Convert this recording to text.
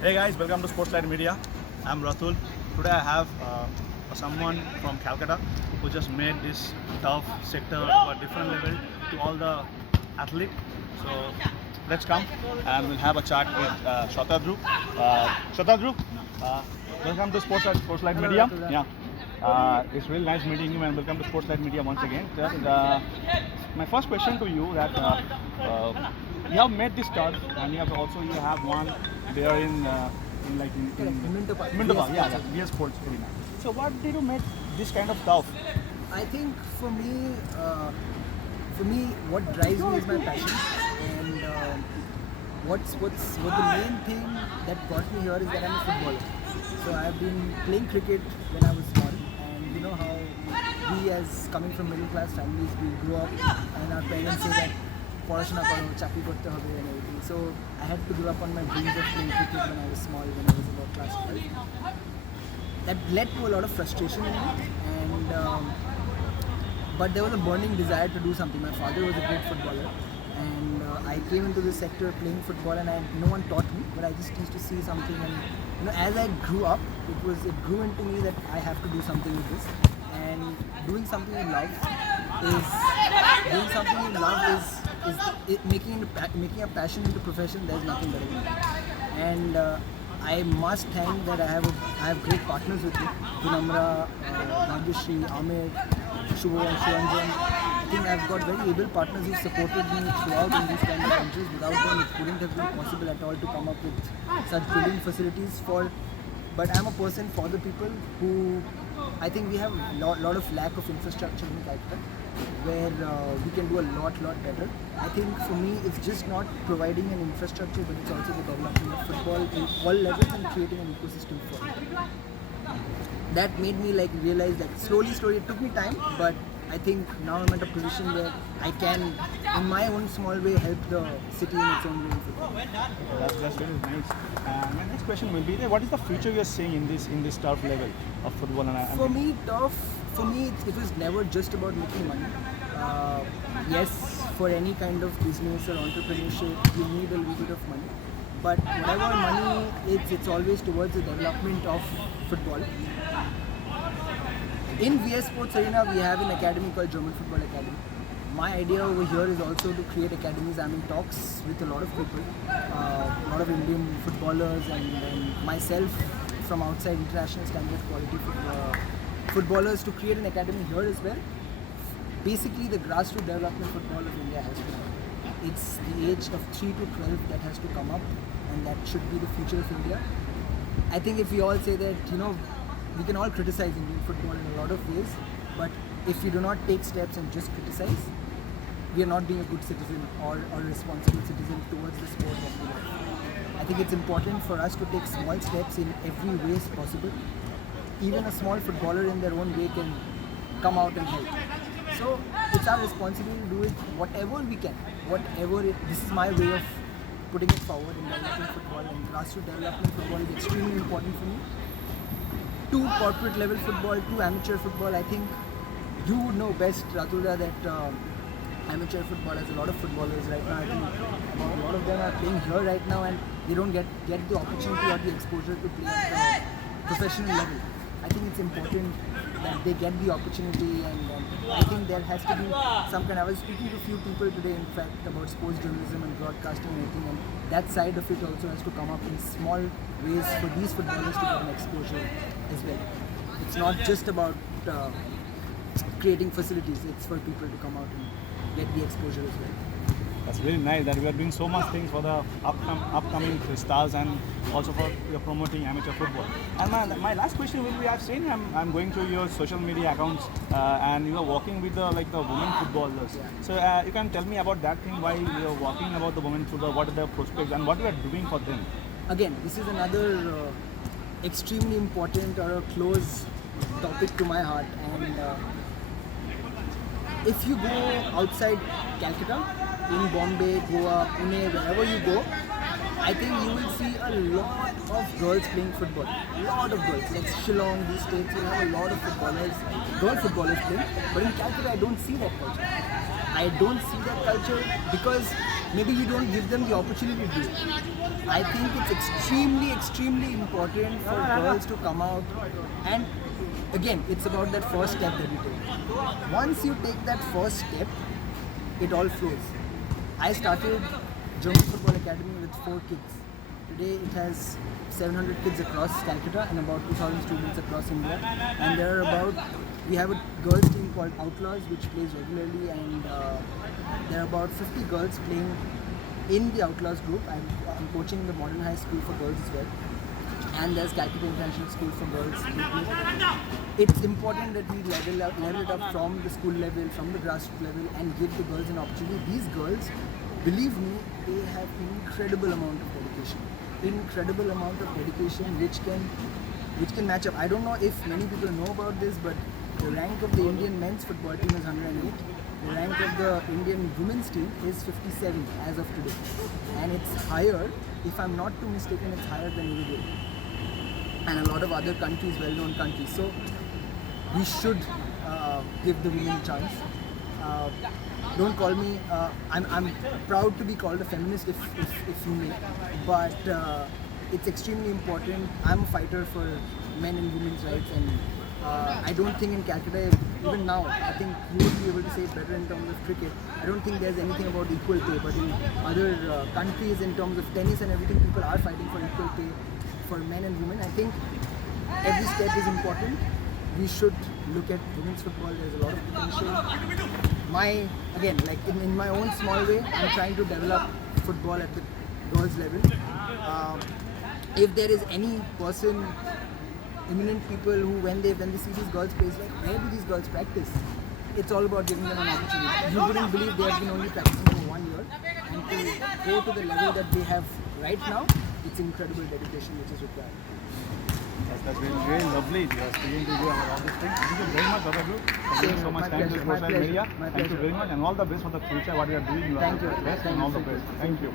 Hey guys, welcome to Sportslight Media. I'm Ratul. Today I have someone from Calcutta who just made this tough sector to a different level to all the athletes. So let's come and we'll have a chat with Shatadru. Shatadru, uh, welcome to Sportslight Hello, Media. Ratul. Yeah, it's really nice meeting you and welcome to Sportslight Media once again. Just, my first question to you that you have made this start and you have one there in Minto Park. Minto Park, VS yeah, Sports. VS Sports Arena. So what did you make this kind of stuff? I think for me, what drives me is my passion, and what the main thing that got me here is that I'm a footballer. So I've been playing cricket when I was small, and you know how we, as coming from middle class families, we grew up, and our parents say that পড়াশোনা করো, চাকরি করতে হবে and everything. So I had to give up on my dreams of playing cricket when I was small, when I was about class 12. That led to a lot of frustration in me, and but there was a burning desire to do something. My father was a great footballer, and I came into this sector playing football, and no one taught me, but I just used to see something, and as I grew up, it grew into me that I have to do something with this, and doing something you love is making a passion into profession. There's nothing better than that, and I must thank that I have great partners with me. Vinamra, Bhagyashri, Amir, Shubho and Shiranjan. I think I've got very able partners who supported me throughout in these kind of ventures. Without them, it wouldn't have been possible at all to come up with such brilliant facilities for. But I'm a person for the people who, I think we have a lot of lack of infrastructure in Calcutta, where we can do a lot better. I think for me, it's just not providing an infrastructure, but it's also the development of football in all levels and creating an ecosystem for it. That made me realize that slowly, it took me time, but I think now I'm at a position where I can, in my own small way, help the city in its own way in football. That's really nice. My next question will be what is the future you're seeing in this turf level of football? For me, it was never just about making money. Yes, for any kind of business or entrepreneurship, you need a little bit of money. But whatever money, it's always towards the development of football. In VS Sports Arena, we have an academy called German Football Academy. My idea over here is also to create academies. I'm in talks with a lot of people, a lot of Indian footballers and myself from outside international standard quality footballers to create an academy here as well. Basically, the grassroots development football of India has to happen. It's the age of 3 to 12 that has to come up, and that should be the future of India. I think if we all say that, we can all criticize Indian football in a lot of ways, but if we do not take steps and just criticize, we are not being a good citizen or a responsible citizen towards the sport that we love. I think it's important for us to take small steps in every way possible. Even a small footballer in their own way can come out and help. So it's our responsibility to do it whatever we can. This is my way of putting it forward in developing football, and grassroots development football is extremely important for me. To corporate level football, to amateur football, I think you would know best, Ratulda, that amateur football has a lot of footballers right now. I think a lot of them are playing here right now, and they don't get the opportunity or the exposure to play at the professional level. I think it's important that they get the opportunity, and I think there has to be some kind. I was speaking to a few people today, in fact, about sports journalism and broadcasting and everything, and that side of it also has to come up in small ways for these footballers to get an exposure as well. It's not just about creating facilities, it's for people to come out and get the exposure as well. That's really nice that we are doing so much things for the upcoming stars and also for you're promoting amateur football. And my last question will be, I've seen I'm going through your social media accounts and you are walking with the women footballers. Yeah. So you can tell me about that thing, why you're walking about the women football, what are the prospects and what you are doing for them? Again, this is another extremely important or a close topic to my heart, and if you go outside Calcutta, in Bombay, Goa, Pune, wherever you go, I think you will see a lot of girls playing football. A lot of girls, like Shillong, these states, you have a lot of girl footballers playing. But in Calcutta, I don't see that culture. I don't see that culture because maybe you don't give them the opportunity to do it. I think it's extremely important for girls to come out, and again, it's about that first step that you take. Once you take that first step, it all flows. I started German Football Academy with 4 kids. Today it has 700 kids across Calcutta and about 2,000 students across India. And we have a girls team called Outlaws which plays regularly, and there are about 50 girls playing in the Outlaws group. I'm coaching the Modern High School for girls as well. And there's Calcutta International School for girls. It's important that we level it up from the school level, from the grassroots level, and give the girls an opportunity. These girls, believe me, they have incredible amount of dedication. Which can match up. I don't know if many people know about this, but the rank of the Indian men's football team is 108. The rank of the Indian women's team is 57 as of today. And it's higher, if I'm not too mistaken, it's higher than Uruguay and a lot of other countries, well-known countries. So we should give the women a chance. Don't call me, I'm proud to be called a feminist if you may, but it's extremely important. I'm a fighter for men and women's rights, and I don't think in Calcutta, even now, I think you would be able to say it better in terms of cricket. I don't think there's anything about equal pay, but in other countries, in terms of tennis and everything, people are fighting for equal pay for men and women. I think every step is important. We should look at women's football. There's a lot of potential. In my own small way, I'm trying to develop football at the girls level. If there is any person, eminent people who, when they see these girls play, it's like, where do these girls practice? It's all about giving them an opportunity. You wouldn't believe they have been only practicing for 1 year, and to go to the level that they have right now, it's incredible dedication which is required. That's been really lovely speaking to you about all these things. Thank you very much, Dr. Group, for giving so much time to social media. Thank you very much, and all the best for the future, what you are doing. You are the best, and all the best. Thank you.